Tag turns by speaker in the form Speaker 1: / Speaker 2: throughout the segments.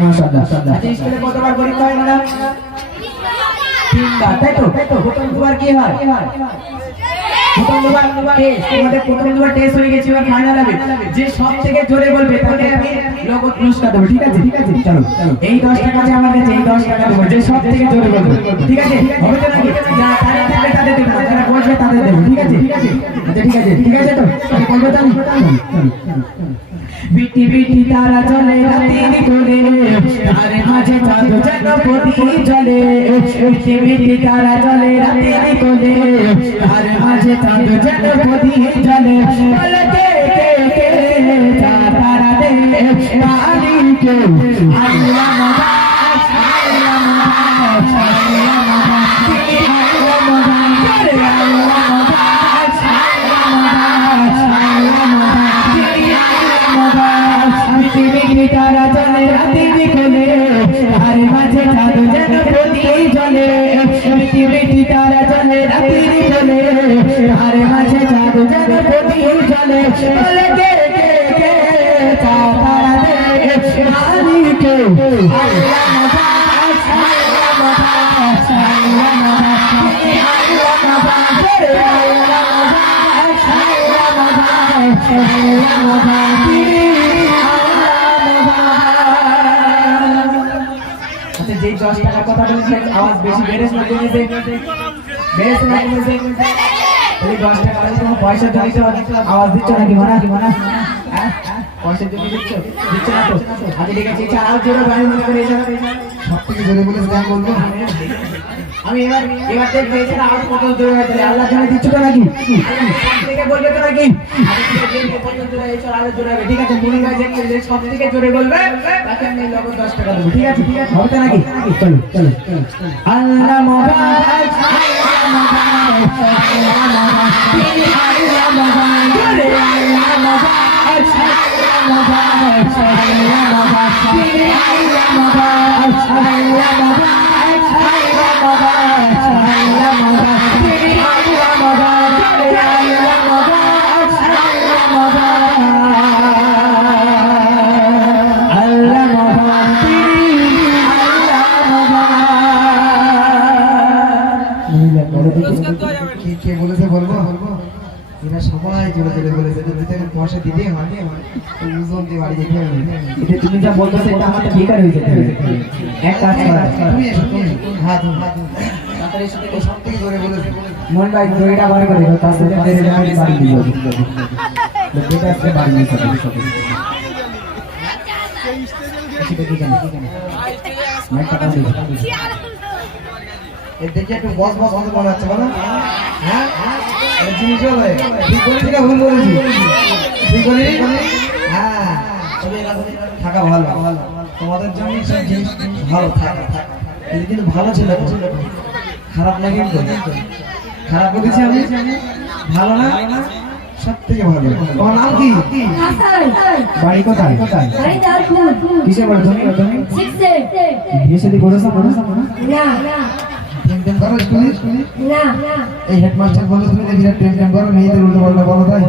Speaker 1: মাশাআল্লাহ আচ্ছা হয় টেস্ট টেস্ট গেছে যে সব থেকে জোরে বলবে ঠিক আছে? ঠিক আছে, চলো। এই দশ টাকা আমার কাছে, এই দশ টাকা যে সব থেকে জোরে বলবে। ঠিক আছে যারা তারা থাকবে তাদের দেবো না, যারা বসবে তাদের দেবো ঠিক আছে ঠিক আছে আচ্ছা ঠিক আছে ঠিক আছে তো তাহলে বলবে তো আমি? বিটি বিটি তারা চলে রাতের কোলে তারে মাঝে চাঁদ যেন প্রদীপ বিটি বিটি তারা চলে রাতের কোলে তার মাঝে চাঁদ যেন প্রদীপ কে তারা দে পানি কে আল্লাহ মাদাস আল্লাহ আল্লাহ আচ্ছা যেই দশ টাকার কথা বলছেন, আওয়াজ বেশি বেড়েছে না কমেছে বেড়েছে না কমেছে দশ টাকা পয়সা জমিতে আওয়াজ দিচ্ছ নাকি, মানা কি মানা হ্যাঁ পয়সা জমি দিচ্ছ? দিচ্ছ না তো? আচ্ছা ঠিক আছে এছাড়া আর জোরে বাড়ি মনে করে এছাড়া
Speaker 2: সব থেকে জোরে বলে স্যার বলব।
Speaker 1: আমি এবার এবার দেখব এছাড়া আর কত জোরে হয় তাহলে আল্লাহ জানে দিচ্ছ তো নাকি? বলবে তো নাকি? ঠিক আছে মনে হয় যে সব থেকে জোরে বলবে তাকে আমি নগদ দশ টাকা দেবো। ঠিক আছে? ঠিক আছে হবে নাকি? চলো চলো আল্লাহ মহারাজ আল্লাহ মহারাজ আল্লাহ মহারাজ আল্লাহ মহারাজ। আল্লাহ
Speaker 2: এরা সবাই জোরে জোরে বলেছে যদি থেকে পয়সা দিতে হয়। ওজন দিয়ে বাড়ি যেতে হবে।
Speaker 1: এটা তুমি যা বলতো সেটা আমাদের বেকার হয়ে যেতে হবে। এক কাজ করা।
Speaker 2: তুমি এসো তুমি হাত হাত ও সব থেকে জোরে বলেছে
Speaker 1: মন ভাই দইটা বার করে দাও তার সাথে বাইরে যাওয়ার বাড়ি দিয়ে যাবে বেটা বাড়ি নিয়ে যাবে সেটা কি মাইক কাটা দিই
Speaker 2: এর দেখে একটু বস বস মতো মনে হচ্ছে বলো। হ্যাঁ? জিনিস হলে ঠিক বলেছি না ভুল বলেছি ঠিক বলি হ্যাঁ। থাকা ভালো তোমাদের জন্য সব জিনিস ভালো থাকা। থাকা কিন্তু কিন্তু ভালো ছিল খারাপ লাগে কিন্তু। খারাপ বলেছি আমি? ভালো না? সব থেকে ভালো। তোমার নাম কি?
Speaker 1: বাড়ি কোথায়? কোথায় কিসে বলো তুমি? তুমি বিয়ে শাদী করেছ করেছ
Speaker 2: টেম টেম করো স্কুলে এই হেডমাস্টার বলে তুমি দেখি টেম টেম করো মেয়েদের উল্টো পাল্টা বলো তাই।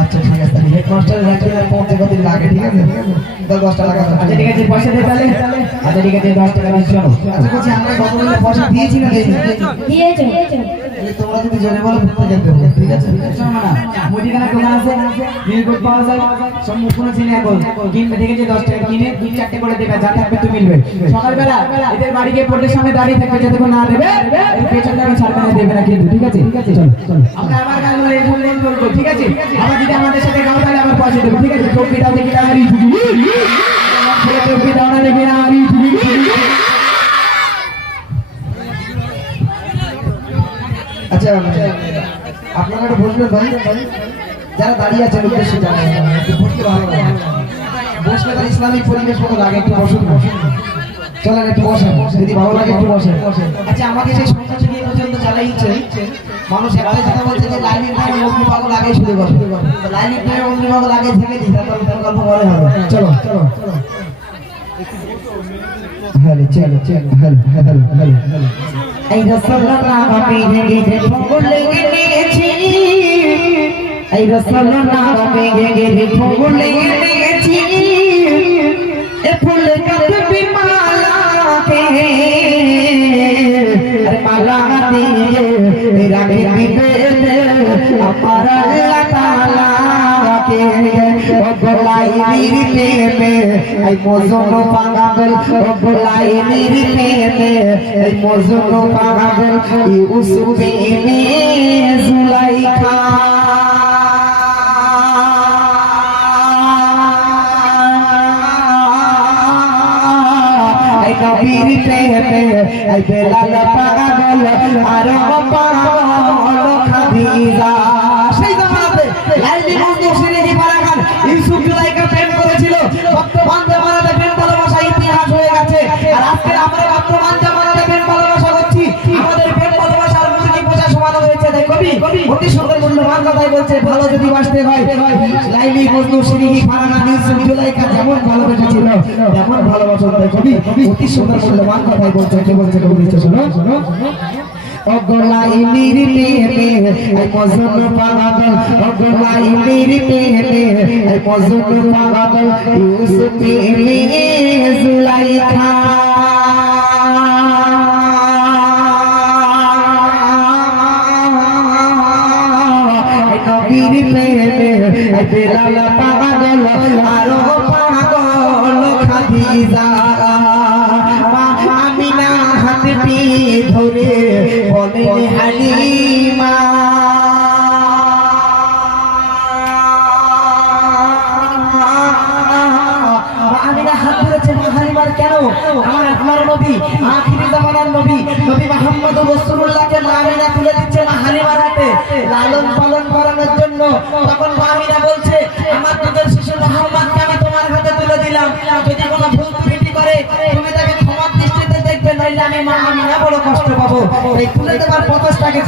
Speaker 2: আচ্ছা ঠিক আছে তাহলে হেডমাস্টার রাখতে পৌঁছে কত লাগে ঠিক আছে? দশ দশটা টাকা
Speaker 1: আচ্ছা ঠিক আছে পয়সা দে তাহলে। আচ্ছা ঠিক আছে দশ টাকা দিচ্ছি
Speaker 2: আচ্ছা বলছি আমরা গতকাল পয়সা দিয়েছি না দেইনি তাহলে তোমরা যদি জনে বলো ঠিক আছে?
Speaker 1: মুদিখানা দোকান আছে নীলকুট পাওয়া যায়। চিনি এখন। কিনবে ঠিক আছে দশ টাকা কিনে দুই চারটে করে দেবে যা থাকবে তুমি মিলবে সকালবেলা এদের বাড়ি গিয়ে পোর্টের সামনে দাঁড়িয়ে থাকবে যতক্ষণ না দেবে। পেছনে আমি ছাড়খানে দেবে না কিন্তু ঠিক আছে? আমরা আবার গানগুলো করব ঠিক আছে? আবার যদি আমাদের সাথে গাও তাহলে আবার পয়সা দেবো ঠিক আছে? চোখি দাও দেখি চোখি দাও না দেখি দাঁড়িয়ে
Speaker 2: আচ্ছা আপনারা একটু বসবেন ভাই। যারা দাঁড়িয়ে আছেন উদ্দেশ্যে লাগে। বসলে তার ইসলামিক পরিবেশ মতো লাগে একটু বসুন চলেন একটু বসেন। যদি ভালো লাগে একটু বসেন। আচ্ছা আমাকে সেই সন্ধ্যা থেকে এই পর্যন্ত চালাইছে মানুষ একটাই কথা বলছে যে লাইনের টাইমে অগ্নি পাগল আগে শুরু করবে লাইনের টাইমে অগ্নি পাগল আগে থেকে দিই গল্প পরে হবে। চলো। চলো হ্যালো চলো চলো হ্যালো হ্যালো হ্যালো এই রসগোল্লা রে বলে গেলে
Speaker 1: এই নামে ফুল এনেছি এ মজনু পাগল ও গোলাই নির্পেমে এই মজনু পাগল ইউসুফে মে জুলাইখা এই নবীর এই বেলাল পাগল আর পাগল খাদিজা কবি অতি সুন্দর মূল্যবান কথাই বলছে, ভালো যদি বাসতে হয়, লাইলি মজনু সিরিহি পারাগান ইউসুফ জুলাইকা, যেমন ভালোবেসেছিল তেমন ভালোবাসা কবি। অতি সুন্দর মূল্যবান কথাই বলছে, কে বলছে কবি নিচে শোনো? অগলাই নির্পেমে এই মজনু পাগল, অগলাই নির্পেমে এই মজনু পাগল, ইউসুফ প্রেমে জুলাইখা বেলাল পাগল আরও পাগল খাদিজা আমিনা হাত পি ধরে বলেন হালিমা। কেন? আমার তুলে দিচ্ছে মা হালিমার হাতে। লালন পালন করানোর জন্য তখন নইলে আমি মা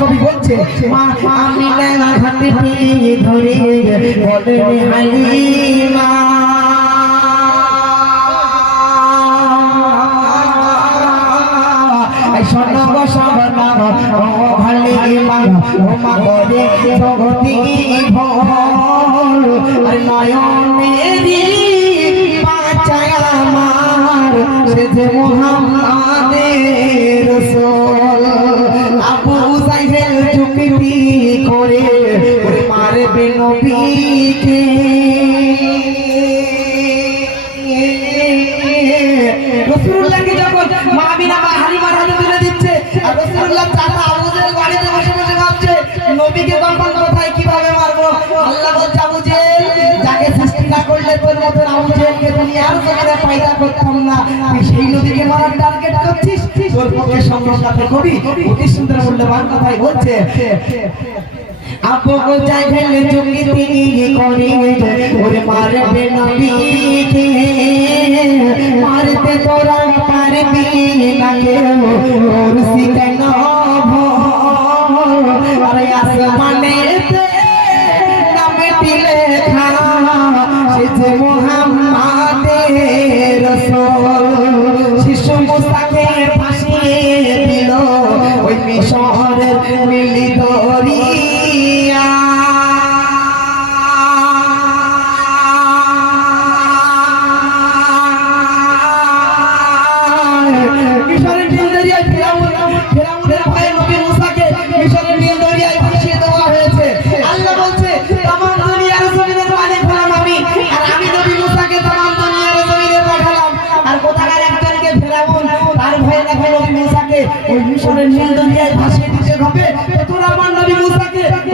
Speaker 1: কবি বলছে, মা ধরে বলে হালিমা। এই সোনা ও ভালি মা ও মা গরে মারবে নবীকে আর আল্লাহ করলে তোর মতন দুনিয়ার জমিনে পয়দা করতাম না। তুই সেই নবীকে মারার টার্গেট করছিস? তোর পক্ষে সম্ভব সুন্দর মূল্যবান কথাই বলছে। আপো গো যাই ফেলে চুকি তিনি করি ওরে মারবে নবীকে মারতে তোরা পারবি না কেউ।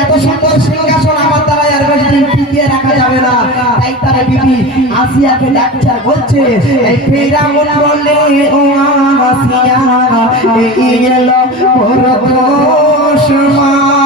Speaker 1: এত সুন্দর সিংহাসন আমার দ্বারা আর বেশি টিকিয়ে রাখা যাবে না। তাই তারা বিবি আসিয়াকে ডাক্তার বলছে, এই ফেরাউন বলে ও আসিয়া এই এলো বড় যারা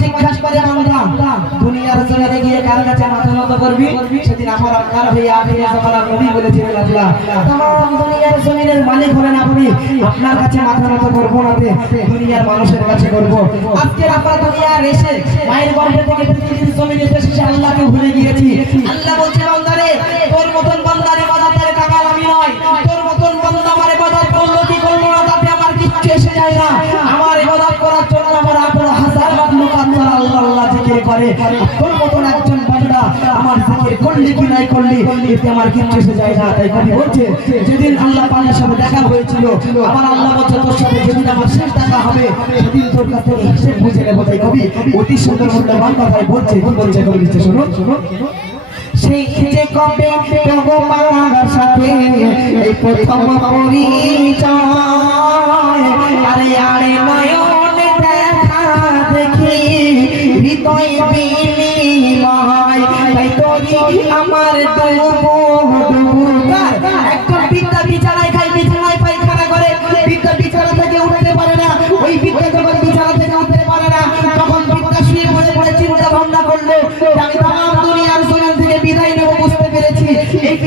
Speaker 1: জিজ্ঞাসা করে বান্দা দুনিয়ার জমিনে গিয়ে কার কাছে মাথা নত করবি সেদিন আমার আপনার ভাই আখিরি জামানার নবী বলেছিলেন আল্লাহ तमाम দুনিয়ার জমিনের মালিক হলেন আপনি আপনার কাছে মাথা নত করব না তে দুনিয়ার মানুষের কাছে করব আজকে আমরা দুনিয়ার এসে মায়ের গর্ভে থেকে পৃথিবীর জমিনে এসে আল্লাহকে ভুলে গিয়েছি আল্লাহ বলছে বান্দারে তোর মতন বান্দার ইবাদতের কামাল আমি নয় তোর মতন বান্দা আমার ইবাদত করলো কি করলো না তাতে আমার কিচ্ছু এসে যায় না জিকির করে তোর মতন একজন বান্দা আমার জিকির করলি কি নাই করলি, এতে আমার কিচ্ছু এসে যায় না। তাই কবি বলছে, যেদিন আল্লাহ পাকের সাথে দেখা হয়েছিল, আমার আল্লাহ বলছে, তোর সাথে যেদিন আমার শেষ দেখা হবে, সেদিন তোর কাছ হিসেব বুঝে নেব। তাই কবি অতি সুন্দর মূল্যবান কথাই বলছে, কি বলছে কবি শুনুন শুনুন? সেই যে কবে তোমার সাথে এই প্রথম পরিচয়, আরে আরে নয়ন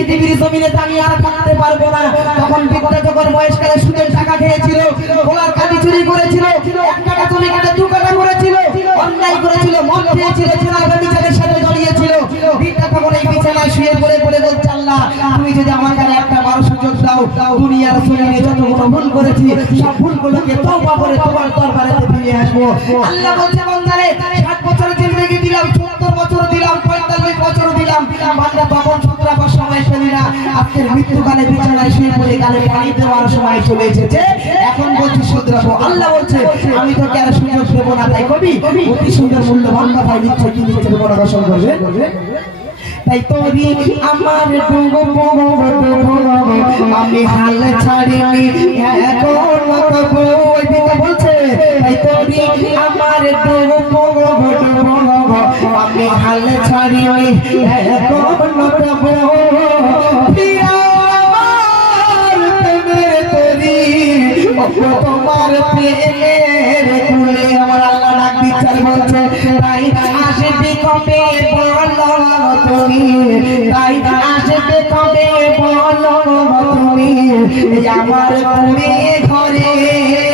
Speaker 1: পৃথিবীর জমিনে আমি আর থাকতে পারব না। তখন বিদ্যা যখন বয়সকালে সুদের টাকা খেয়েছিল গোলার কাটি চুরি করেছিল, এক কাটা জমি কেটে দু কাটা করেছিল, অন্যায় করেছিল, মদ খেয়েছিল চেনা বিচারের সাথে জড়িয়েছিল। বিদ্যা তখন এই বিছানায় শুয়ে পড়ে পড়ে বলছে, আল্লাহ, তুমি যদি আমার কাছে একটা বারো সুযোগ দাও, দুনিয়ার জমিনে যতগুলো ভুল করেছি, সব ভুলগুলোকে তওবা করে তোমার দরবারেতে ফিরে আসব। আল্লাহ বলছে, বান্দারে 60 বছরের জিন্দেগি দিলাম 70 বছর দিলাম 45 বছর দিলাম। বান্দা তখন 17 বছর সময় পেলি না। আজকের মৃত্যুকালে বিছানায় শুয়ে পড়ে গালে পানি দেওয়ার সময় চলে এসেছে। এখন বলছি শুধরাবো আল্লাহ বলছে, আমি তোকে আর সুযোগ দেবো না, তাই কবি? অতি সুন্দর, মূল্যবান কথা লিখছে কি লিখছে বড় দর্শন করবে তাই তোরি আমার ডুবো আমি হাল ছাড়িনি, এখন বলছে, তাই তোরি আমার ডুবো হাল ছাড়িনি এখন কবো প্রিয়া আমার প্রেমের তোরি ও তোমার প্রেমের কুলে আমার আল্লাহ ডাক দিচ্ছেন বলছে তাই আসবে কবে আমার ঘরে